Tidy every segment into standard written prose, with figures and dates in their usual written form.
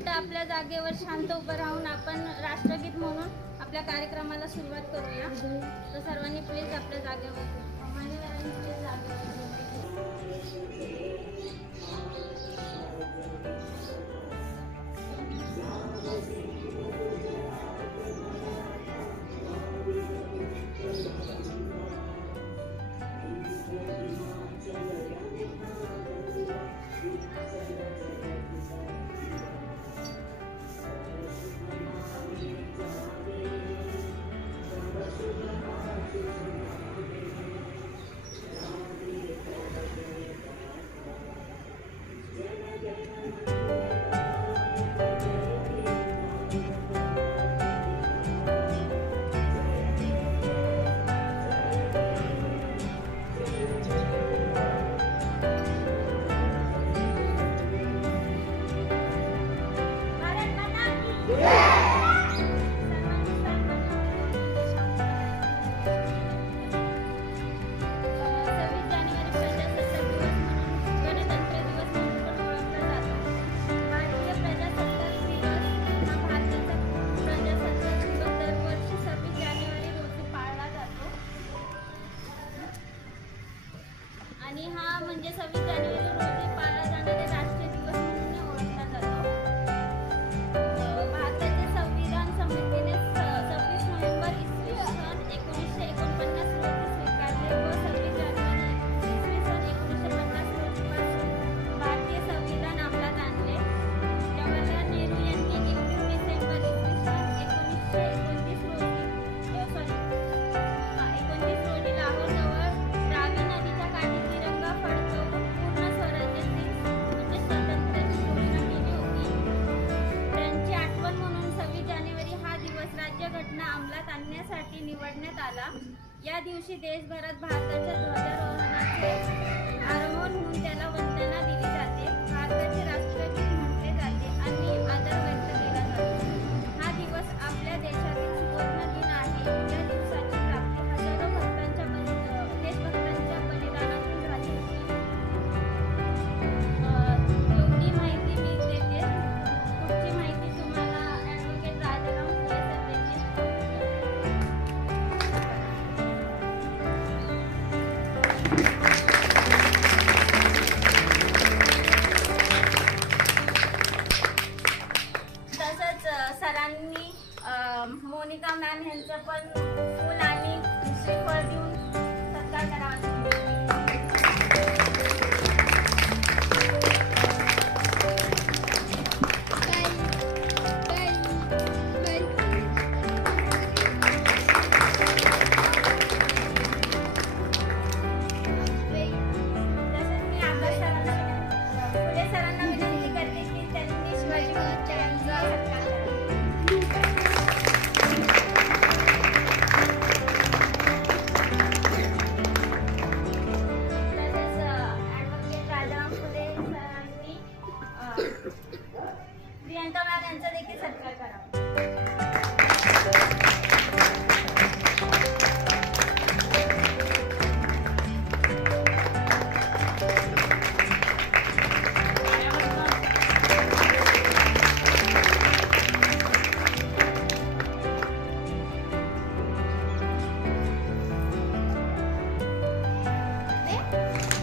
मिनिटं आपल्या जागेवर शांत उभं राहून आपण राष्ट्रगीत म्हणून आपल्या कार्यक्रमाला सुरुवात करूया. तर सर्वांनी प्लीज आपल्या जागेवर मान्यवरांनी प्लीज जागेवर आणि हा म्हणजे 26 जानेवारी रोजी पाळला जाणारा राष्ट्रीय दिवस म्हणून ओळखला जातो. भारताच्या संविधान समितीने 26 नोव्हेंबर इसवी सन 1949 रोजी स्वीकारले व 26 जानेवारी इसवी सन 1950 रोजीपासून भारतीय संविधान अंमलात आणले. जवाहरलाल नेहरू यांनी 21 डिसेंबर इसवी सन 1929 रोजी लाहोरजवळ रावी नदीच्या काठी तिरंगा फडकवून पूर्ण स्वराज्याची म्हणजे स्वातंत्र्याची घोषणा केली होती. त्यांची आठवण म्हणून 26 जानेवारी हा दिवस राज्यघटना अंमलात आणण्यासाठी निवडण्यात आला. या दिवशी देशभरात भारताच्या ध्वजारोहणाचे आरोहण होऊन त्याला वंदना दिली जाते. भारताचे राष्ट्रगीत म्हटले जाते आणि आदर व्यक्त केला जातो. हा दिवस आपल्या देशातील सुवर्ण दिन आहे. या दिवसाची प्राप्ती हजारो देशभक्तांच्या बलिदानातून झाली होती. एवढी माहिती मी देते. पुढची माहिती तुम्हाला ॲडव्होकेट राजाराम फुले सर देतील. तसंच सरांनी मोनिका मॅम यांचं पण फुल आणि श्रीफळ देऊन सत्कार करावा. तसंच मी आकाश सरांना फुले सरांना विनंती करते की त्यांनी शिवाजी महाराज यांचा सत्कार करावा. तसेच ॲडव्होकेट राजाराम फुले सरांनी प्रियंका मॅम यांचा देखील सत्कार करावा.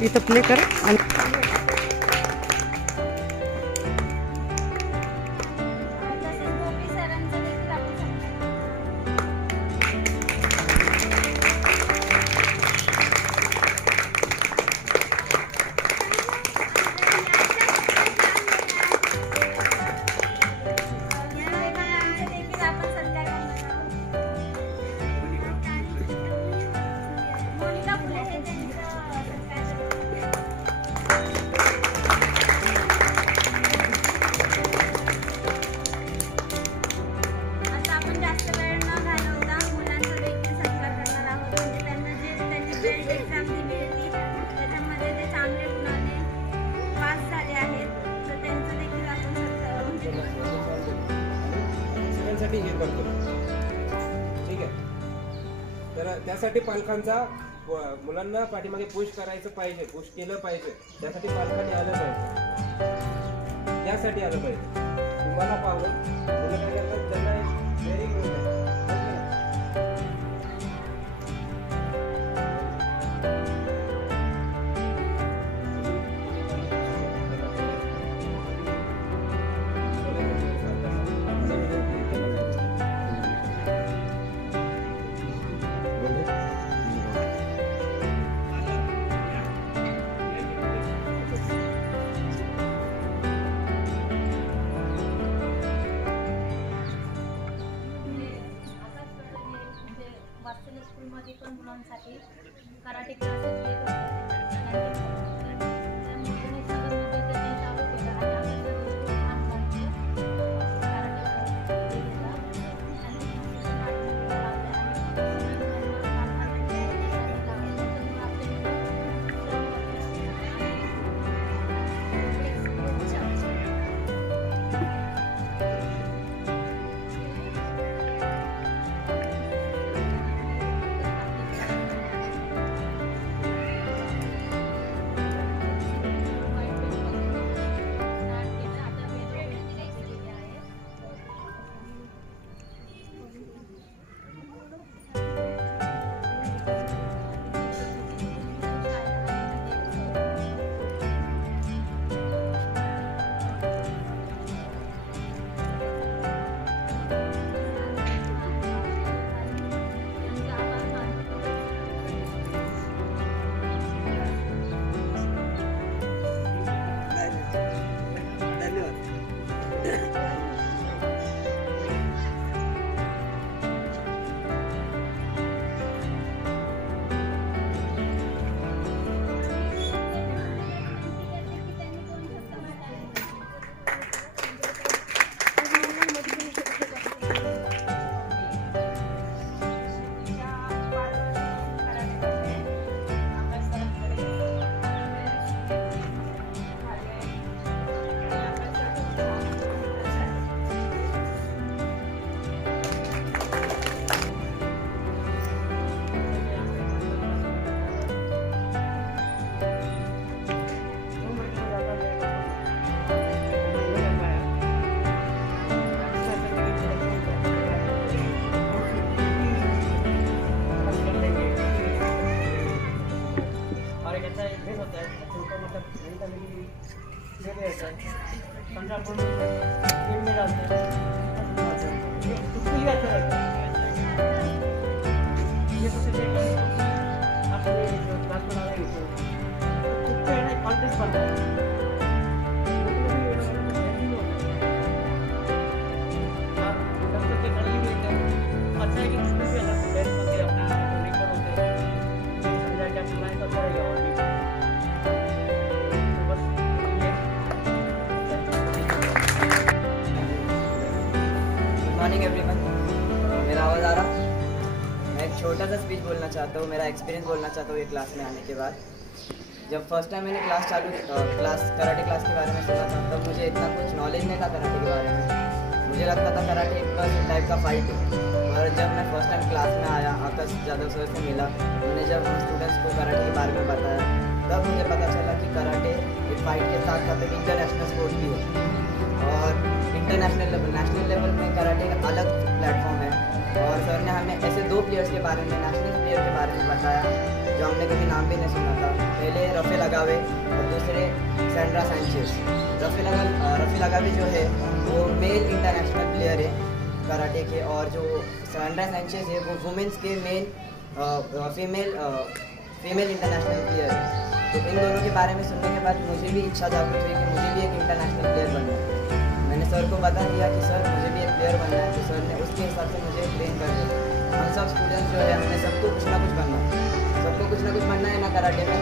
इथं प्ले कर आणि तसेच गोपी सरांचा देखील आपण सत्कार देखील आपण सत्कार करणार आहोत. मोनिका फुले हे त्यांचा सत्कार आता आपण जास्त वेळ न घालवता मुलांचा देखील सत्कार करणार आहोत. म्हणजे त्यांना जे त्यांनी पेड एक्झाम दिली होती त्याच्यामध्ये ते चांगले गुणाने पास झाले आहेत. तर त्यांचं देखील आपण सगळ्यांसाठी हे करतो. ठीक आहे. तर त्यासाठी पालकांचा मुलांना पाठीमागे पुश करायचं पाहिजे, पुश केलं पाहिजे. त्यासाठी पालकांनी आलं पाहिजे, त्यासाठी आलं पाहिजे. तुम्हाला पाहून मुलं काय करतात, त्यांना एक डेअरिंग मिळते. वात्सल्य स्कूलमध्ये पण मुलांसाठी कराटे क्लासेस घेत होते. मॉर्निंग एवरीवन, मेरा आवाज़ आ रहा? मैं एक छोटा सा स्पीच बोलना चाहता हूँ, मेरा एक्सपीरियंस बोलना चाहता हूँ ये क्लास में आने के बाद। जब फर्स्ट टाइम मैंने कराटे क्लास के बारे में सुना था, तब मुझे इतना कुछ नॉलेज नहीं था कराटे के बारे में। मुझे लगता था कराटे एक टाइप का फाइट है। और जब मैं फर्स्ट टाइम क्लास में आया, आकाश यादव सर से मिला, उन्होंने जब हम स्टूडेंट्स को कराटे के बारे में बताया, तब मुझे पता चला कि कराटे एक फाइट के साथ साथ एक इंटरनेशनल स्पोर्ट भी है। और इंटरनेशनल लेवल, नेशनल लेवल में कराटे का अलग प्लेटफॉर्म है। और सर ने हमें ऐसे 2 प्लेयर्स के बारे में, नेशनल प्लेयर के बारे में बताया जो हमने कभी नाम भी नहीं सुना था। पहले राफेल अगावे और दूसरे सैंड्रा सैंचेज। राफेल अगावे जो है वो मेल इंटरनेशनल प्लेयर है कराटे के, और जो सैंड्रा सैंचेज है वो वुमेंस के फीमेल इंटरनेशनल प्लेयर है। तो इन दोनों के बारे में सुनने के बाद मुझे भी इच्छा जागृत हुई कि मुझे भी एक इंटरनेशनल प्लेयर बनना है। मैंने सर को बता दिया कि सर मुझे भी एक प्लेयर बनना है, तो सर ने उसके हिसाब से मुझे ट्रेन कर दिया। हम सब स्टूडेंट्स जो है, हमने सबको कुछ ना कुछ बनना है, सबको कुछ ना कुछ बनना है ना कराटे में,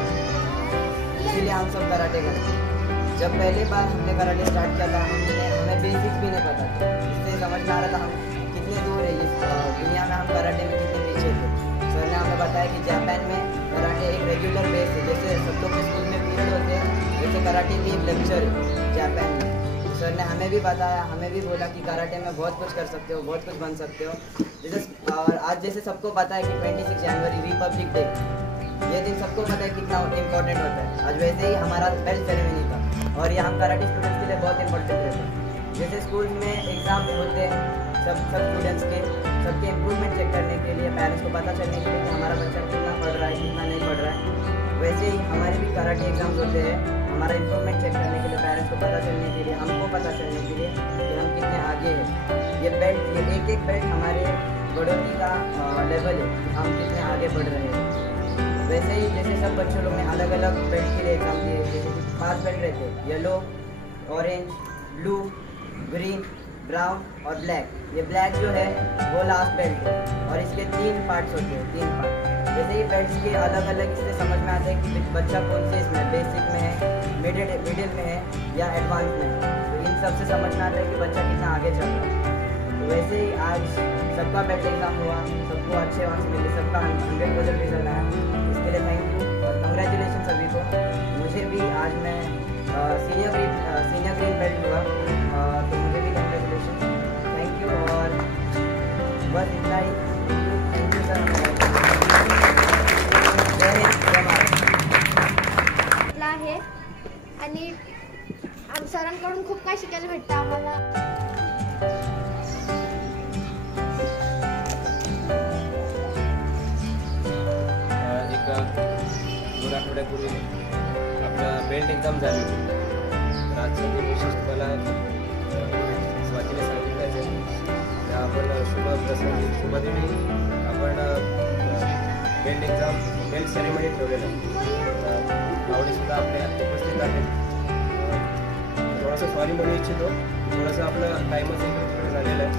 इसीलिए हम सब कराटे करते हैं। जब पहली बार हमने कराटे स्टार्ट किया था, हमें बेसिक्स भी नहीं पता था। इससे समझ में आ रहा था हम कितने दूर है इस दुनिया में, हम कराटे में कितने पीछे थे। सर ने हमें बताया कि जापान में कराटे एक रेगुलर बेस है, जैसे सब लोग के स्कूल में पीरियड होते हैं, जैसे कराटे की एक लेक्चर है जापान में। सर ने हमें भी बताया, हमें भी बोला कि कराटे में बहुत कुछ कर सकते हो, बहुत कुछ बन सकते हो। जैसे और आज जैसे सबको पता है कि 26 जनवरी रिपब्लिक डे, ये दिन सबको पता है कितना इम्पोर्टेंट होता है। आज वैसे ही हमारा बेल्ट सेरेमनी था, और ये हम कराटे स्टूडेंट्स के लिए बहुत इंपॉर्टेंट रहता है। जैसे स्कूल में एग्ज़ाम होते हैं सब स्टूडेंट्स के, सबके इम्प्रूवमेंट चेक करने के लिए, पेरेंट्स को पता चलने के लिए कि हमारा बच्चा कितना पढ़ रहा है कितना नहीं पढ़ रहा है, वैसे ही हमारे भी कराटे एग्ज़ाम्स होते हैं हमारा इम्प्रूवमेंट चेक करने के लिए, पेरेंट्स को पता चलने के लिए, हमको पता चलने के लिए कि हम कितने आगे हैं। ये बेल्ट, ये एक बेल्ट हमारे बढ़ोतरी का लेवल है कि हम कितने आगे बढ़ रहे हैं। वैसे ही जैसे सब बच्चों लोग ने अलग अलग बेल्ट के लिए एग्ज़ाम दिए, जैसे कि 5 बेल्ट रहते हैं, yellow, orange, blue, green, brown और ब्लैक। ये ब्लैक जो है वो लास्ट बेल्ट है और इसके 3 पार्ट्स होते हैं, 3 पार्ट। जैसे ही बेल्ट्स के अलग अलग इससे समझ में आता है कि बच्चा कौन से इसमें बेसिक में है, मिडिल में है या एडवांस में है, तो इन सब से समझ में आता है कि बच्चा कितना आगे चल रहा है। तो वैसे ही आज सबका बेल्ट एग्ज़ाम हुआ, सबको अच्छे मार्क्स मिले, सबका 100% रिजल्ट आया, इसके लिए थैंक यू और कंग्रेचुलेशन सभी को। मुझे भी आज मैं सीनियर ग्रीन बेल्ट हुआ, तो मुझे भी कंग्रेचुलेशन, थैंक यू। और बस इतना ही, थैंक यू सर। जय हिंद, जय महाराष्ट्र। आहे आणि सरांकडून खूप काही शिकायला भेटतं आम्हाला. एक 2 आठवड्यापूर्वी आपला बेल्ट एक्झाम झाली होती. तर आजचं मी विशेष तुम्हाला स्वातीने सांगितलं त्या आपण शुभदिनी आपण बेल्ट एक्झाम बेल्ट सेरेमनी ठेवलेलं. आवडीसुद्धा आपल्या उपस्थित आहेत. थोडंसं सॉरी म्हणू इच्छितो, थोडंसं आपलं टाईमच इकडे झालेलं आहे,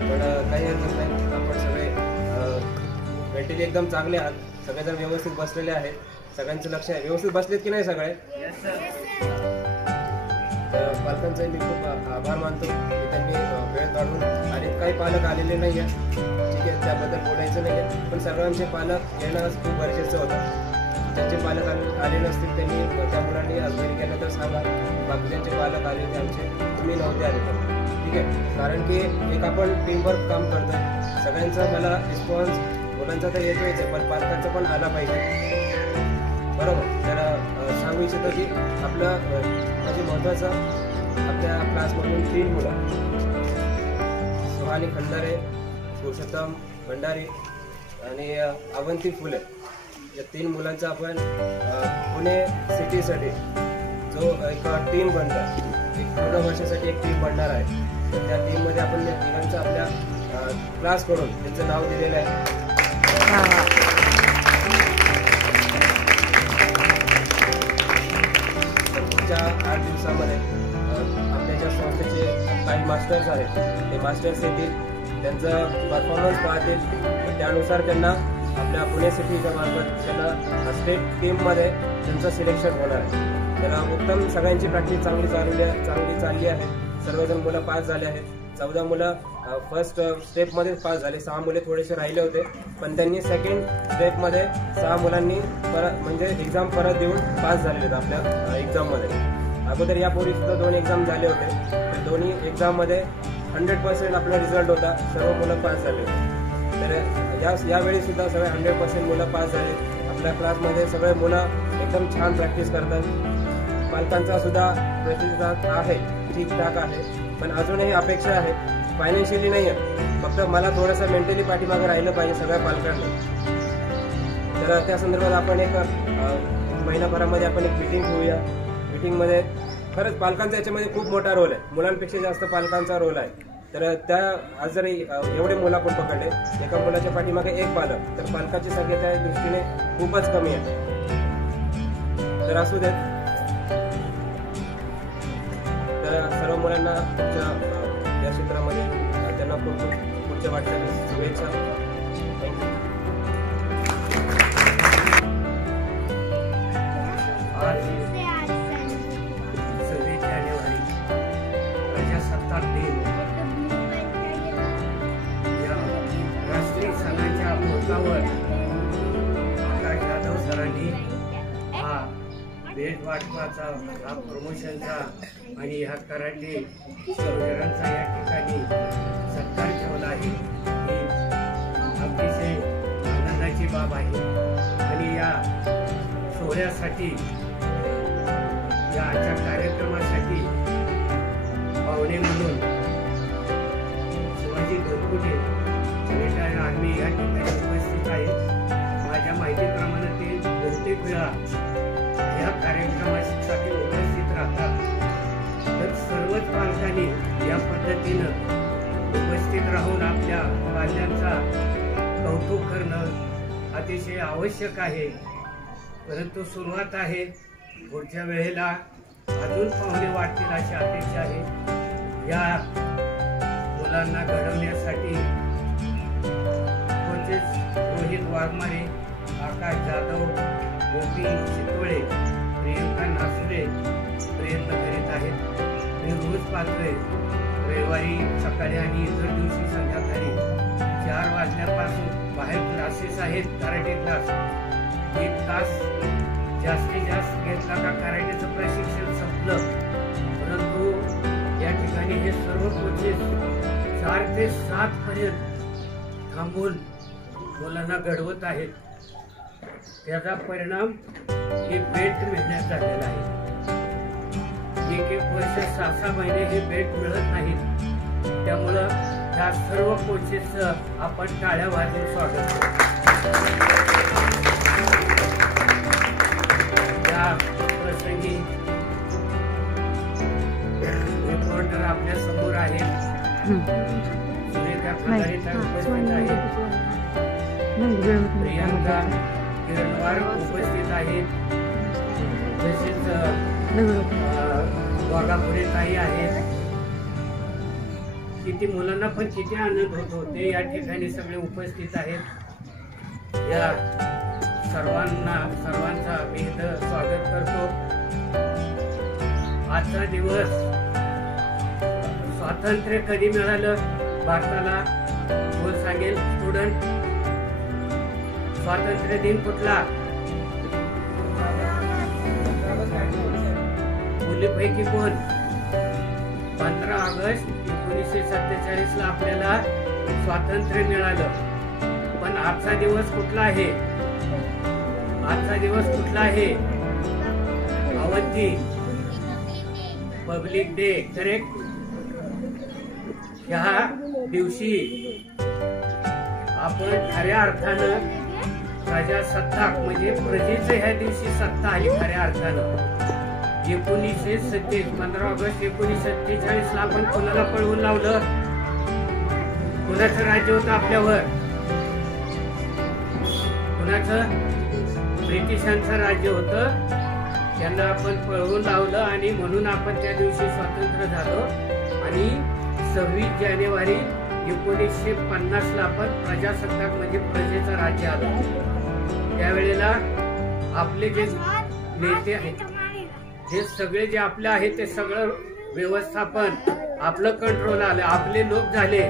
पण काही हरकत नाही. आपण सगळे मेंटली एकदम चांगले आहात, सगळेजण व्यवस्थित बसलेले आहेत, सगळ्यांचं लक्ष आहे. व्यवस्थित बसलेत की नाही सगळे? तर पालकांचे मी खूप आभार मानतो की त्यांनी वेळ काढून, आणि काही पालक आलेले नाही आहेत, ठीक आहे, त्याबद्दल बोलायचं नाही आहे, पण सर्वांचे पालक येणं खूप गरजेचं होतं. ज्यांचे पालक आले नसतील त्यांनी त्या मुलांनी घरी गेलं तर सांगा, बाकीच्यांचे पालक आले ते आमचे, तुम्ही नव्हते आले तर, ठीक आहे. कारण की एक आपण टीमवर्क काम करतोय, सगळ्यांचा मला रिस्पॉन्स मुलांचा तर येतोच आहे, पण पालकांचा पण आला पाहिजे, बरोबर. तर सांगू इच्छितो की आपलं म्हणजे महत्त्वाचं आपल्या क्लासमधून 3 मुलं, सुहानी खंडारे, पुरुषोत्तम भंडारी आणि अवंती फुले, या 3 मुलांचा आपण पुणे सिटीसाठी जो एक टीम बनतात, एक पूर्ण वर्षासाठी एक टीम बनणार आहे, तर त्या टीममध्ये आपण या तिघांचं आपल्या क्लासकडून त्यांचं नाव दिलेलं आहे. पुढच्या 8 दिवसामध्ये आपल्या ज्या संस्थेचे काही मास्टर्स आहेत ते मास्टर्स येतील, त्यांचं परफॉर्मन्स पाहतील, त्यानुसार त्यांना आपल्या पुणे सिटीच्या मार्फत त्यांना स्टेट टीममध्ये त्यांचं सिलेक्शन होणार आहे. तर उत्तम सगळ्यांची प्रॅक्टिस चांगली चालली आहे. सर्वजण मुलं पास झाले आहेत. 14 मुलं फर्स्ट स्टेपमध्ये पास झाले, 6 मुले थोडेसे राहिले होते, पण त्यांनी सेकंड स्टेपमध्ये 6 मुलांनी म्हणजे एक्झाम परत देऊन पास झालेले आहेत आपल्या एक्झाममध्ये. अगोदर यापूर्वी सुद्धा 2 एक्झाम झाले होते, तर दोन्ही एक्झाममध्ये 100% आपला रिझल्ट होता, सर्व मुलं पास झाले होते. तर यावेळी सुद्धा सगळे 100% मुलं पास झाले. आपल्या क्लासमध्ये सगळे मुलं एकदम छान प्रॅक्टिस करतात. पालकांचा सुद्धा प्रतिसाद आहे, ठीकठाक आहे, पण अजूनही अपेक्षा आहे. फायनान्शियली नाही आहे, फक्त मला थोडंसं मेंटली पाठीमागं राहिलं पाहिजे सगळ्या पालकांनी. तर त्या संदर्भात आपण एक महिनाभरामध्ये आपण एक मीटिंग ठेवूया. मीटिंगमध्ये खरंच पालकांचा याच्यामध्ये खूप मोठा रोल आहे, मुलांपेक्षा जास्त पालकांचा रोल आहे. तर त्या आज जर एवढे मुलं आपण पकडले, एका मुलाच्या पाठीमागे 1 पालक, तर पालकाची संख्या त्या दृष्टीने खूपच कमी आहे. तर असू देत. तर सर्व मुलांना या क्षेत्रामध्ये त्यांना खूप पुढच्या वाटचाली शुभेच्छा. थँक्यू. आज 26 जानेवारी प्रजासत्ताक दिन या राष्ट्रीय सणाच्या मुहूर्तावर आकाश जाधव सरांनी हा भेट वाटपाचा, हा प्रमोशनचा आणि ह्या कराटे शूरवीरांचा या ठिकाणी सत्कार ठेवला आहे. ही अतिशय आनंदाची बाब आहे. आणि या सोहळ्यासाठी, या आजच्या कार्यक्रमासाठी पाहुणे म्हणून शिवाजी घरकुटे रिटायर्ड आर्मी या ठिकाणी उपस्थित आहेत. माझ्या माहितीप्रमाणे ते बहुतेक वेळा या कार्यक्रमासाठी उपस्थित राहतात. तर सर्वच पालकांनी या पद्धतीनं उपस्थित राहून आपल्या पाल्यांचा कौतुक करणं अतिशय आवश्यक आहे. परंतु सुरुवात आहे, पुढच्या वेळेला अजून पाहुणे वाटतील अशी अपेक्षा आहे. या मुलांना घडवण्यासाठी कोचेस रोहित वाघमारे, आकाश जाधव, गोपी चितोळे, प्रियंका नासुरे प्रयत्न करीत आहेत. मी रोज पाहतोय रविवारी सकाळी आणि इतर दिवशी संध्याकाळी 4 वाजल्यापासून बाहेर क्लासेस आहेत. कराटे क्लास 1 तास जास्तीत जास्त घेतला का कराटेचं प्रशिक्षण संपलं. परंतु या ठिकाणी हे सर्व कोचेस 4 ते 7 पर्यंत थांबून मुलांना घडवत आहेत. त्याचा परिणाम हे बेल्ट मिळण्यात झालेला आहे. एक वर्ष 6-6 महिने हे बेल्ट मिळत नाहीत. त्यामुळं त्या सर्व कोचेसचं आपण टाळ्या वाजवून स्वागत करतो. या प्रसंगी रिपोर्टर आपल्या समोर आहेत. सुरेखा खंदारे उपस्थित आहेत. प्रियंका किरणवार उपस्थित आहेत. तसेच वाघापुरे ताई आहेत. किती मुलांना पण किती आनंद होतो ते या ठिकाणी सगळे उपस्थित आहेत. या सर्वांचा मी स्वागत करतो. आजचा दिवस स्वातंत्र्य कधी मिळालं भारताला कोण सांगेल? स्टुडंट, स्वातंत्र्य दिन कुठला? मुलीपैकी कोण? 15 ऑगस्ट 1947 ला आपल्याला स्वातंत्र्य मिळालं. पण आजचा दिवस कुठला आहे? आजचा दिवस कुठला आहे? Avanti public day. करेक्ट. ह्या दिवशी आपण खऱ्या अर्थानं प्रजासत्ताक म्हणजे प्रजेचं ह्या दिवशी सत्ता आली खऱ्या अर्थानं. 1947 15 ऑगस्ट 1947 ला आपण कोणाला पळवून लावलं? कोणाचं राज्य होतं आपल्यावर? कोणाचं? ब्रिटिशांचं राज्य होतं. त्यांना आपण पळवून लावलं आणि म्हणून आपण त्या दिवशी स्वतंत्र झालो. आणि 26 जानेवारी 1950 ला आपण प्रजासत्ताक म्हणजे प्रजेचं राज्य आलं. त्यावेळेला आपले जे नेते आहेत हे सगळे जे आपले आहेत ते सगळं व्यवस्थापन आपलं कंट्रोल आलं. आपले लोक झाले.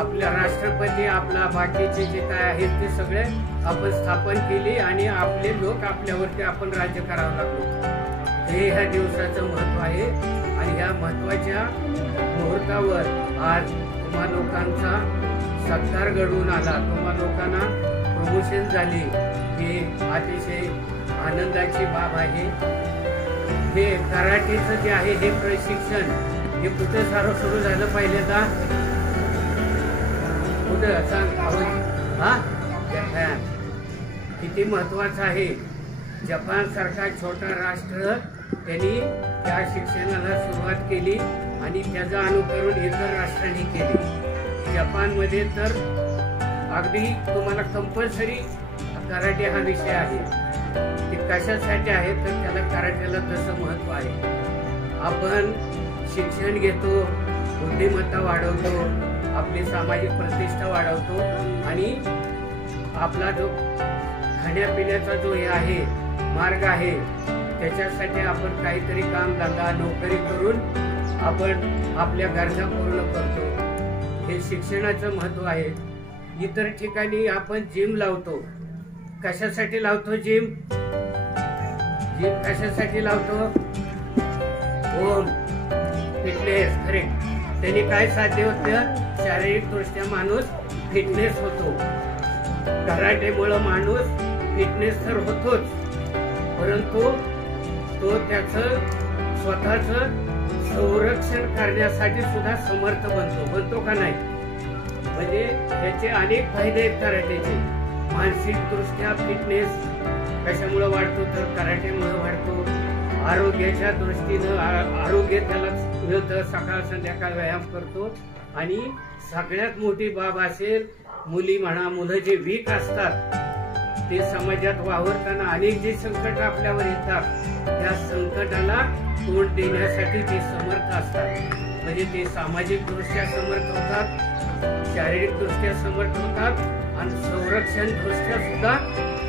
आपल्या राष्ट्रपती आपला बाकीचे जे काय आहेत ते सगळे आपण स्थापन केली आणि आपले लोक आपल्यावरती आपण राज्य करावं लागलो. हे ह्या दिवसाचं महत्व आहे. आणि ह्या महत्वाच्या मुहूर्तावर आज तुम्हा लोकांचा सत्कार घडवून आला. तुम्हा लोकांना प्रमोशन झाली. हे अतिशय आनंदाची बाब आहे. हे कराटेचं जे आहे हे प्रशिक्षण हे कुठं सारं सुरू झालं पहिल्यांदा? कुठं सांग? हा, जपान. किती महत्वाचं आहे. जपान सारखा छोटा राष्ट्र त्यांनी त्या शिक्षणाला सुरुवात केली आणि त्याचं अनुकरण इतर राष्ट्रांनी केले. जपानमध्ये तर अगदी तुम्हाला कंपल्सरी कराटे हा विषय आहे. ते कशासाठी आहे तर त्याला कराटेला तसं महत्व आहे. आपण शिक्षण घेतो, बुद्धिमत्ता वाढवतो, आपली सामाजिक प्रतिष्ठा वाढवतो आणि आपला जो खाण्यापिण्याचा जो हे आहे मार्ग आहे त्याच्यासाठी आपण काहीतरी काम धंदा नोकरी करून आपण आपल्या गरजा पूर्ण करतो. हे शिक्षणाचं महत्व आहे. इतर ठिकाणी आपण जिम लावतो. कशासाठी लावतो जिम? जिम कशासाठी लावतो? Home fitness. करेक्ट. त्यांनी काय साध्य होतं? शारीरिक दृष्ट्या माणूस फिटनेस होतो. कराटेमुळे माणूस फिटनेस तर होतोच, परंतु तो त्याचं स्वतःच संरक्षण करण्यासाठी सुद्धा समर्थ बनतो का नाही? म्हणजे त्याचे अनेक फायदे आहेत कराटेचे. मानसिक दृष्ट्या फिटनेस कशामुळे वाढतो तर कराटेमुळे वाढतो. आरोग्याच्या दृष्टीनं आरोग्य त्याला मिळतं. सकाळ संध्याकाळ व्यायाम करतो. आणि सगळ्यात मोठी बाब असेल, मुली म्हणा, मुलं जे वीक असतात ते समाजात वावरताना अनेक जे संकट आपल्यावर येतात त्या संकटाला तोंड देण्यासाठी ते समर्थ असतात. म्हणजे ते सामाजिक दृष्ट्या समर्थ होतात, शारीरिक दृष्ट्या समर्थ होतात आणि संरक्षण दृष्ट्या सुद्धा.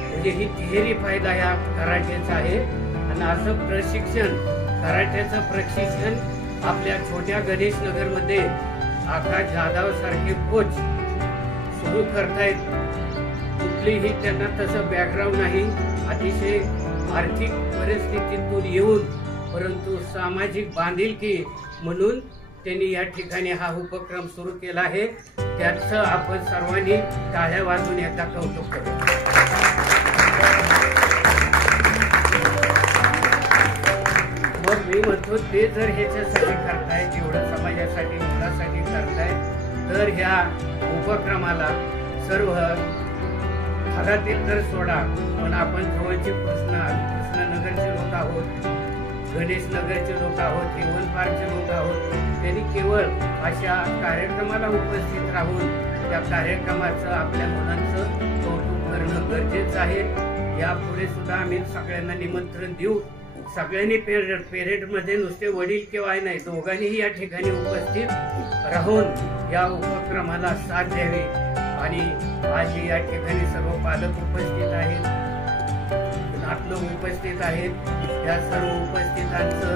म्हणजे ही तिहेरी फायदा या कराटेचा आहे. आणि असं प्रशिक्षण, कराट्याचं प्रशिक्षण आपल्या छोट्या गणेश नगर मध्ये आकाश जाधव सारखे कोच सुरू करतायत. कुठलीही त्यांना तसं बॅकग्राऊंड नाही, अतिशय आर्थिक परिस्थितीतून येऊन परंतु सामाजिक बांधिलकी म्हणून त्यांनी या ठिकाणी हा उपक्रम सुरू केला आहे. त्याचं आपण सर्वांनी टाळ्या वाजवून याचा कौतुक करू. मग मी म्हणतो ते जर ह्याच्यासाठी करतायत, एवढं समाजासाठी मुलासाठी करतायत, तर ह्या उपक्रमाला सर्व भागातील तर सोडा, पण आपण जवळचे कृष्णनगरचे लोक आहोत, गणेश नगरचे लोक आहोत, हेवन पार्कचे लोक आहोत. त्यांनी केवळ अशा कार्यक्रमाला उपस्थित राहून त्या कार्यक्रमाचं आपल्या मुलांचं कौतुक करणं गरजेचं आहे. यापुढे सुद्धा आम्ही सगळ्यांना निमंत्रण देऊ. सगळ्यांनी पेरेडमध्ये नुसते वडील किंवा नाही, दोघांनीही या ठिकाणी उपस्थित राहून या उपक्रमाला साथ द्यावी. आणि आज या ठिकाणी सर्व पालक उपस्थित आहेत, नातलग उपस्थित आहेत. या सर्व उपस्थितांचं,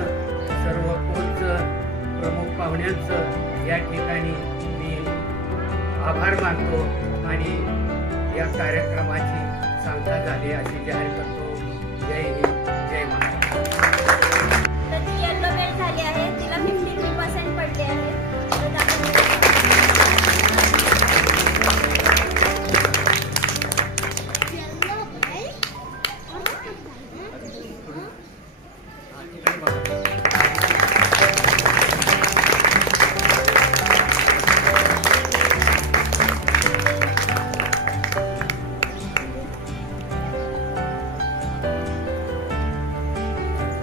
सर्व कोणचं, प्रमुख पाहुण्यांचं या ठिकाणी मी आभार मानतो आणि या कार्यक्रमाची सांगता झाली अशी जाहीर करतो. जय हिंद, जय महाराष्ट्र. तर ती येलो बेल्ट झाली आहे, तिला 53% पडले आहे.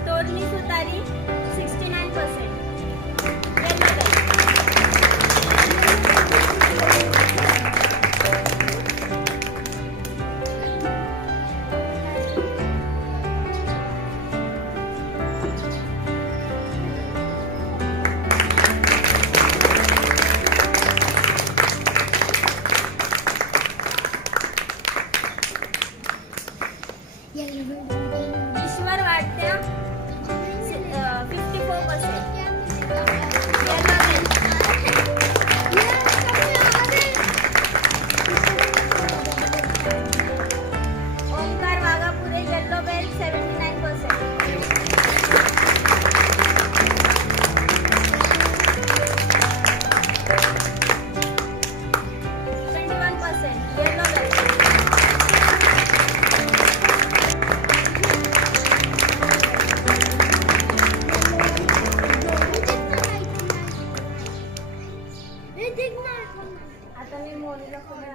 तोरणी सुतारी 69%. Yellow belt. ईश्वर वाटत्या 54%. Yellow belt. Omkar Waghapure yellow belt 79%. 21% yellow belt. आता मी मोनीला खबर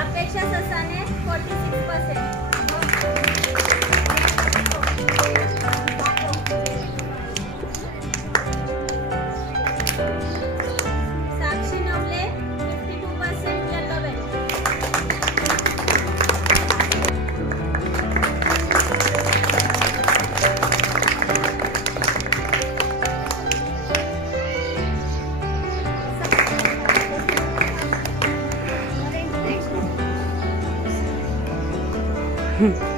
अपेक्षा ससाने 46%. Sakshi Navale 52% yellow belt. हं.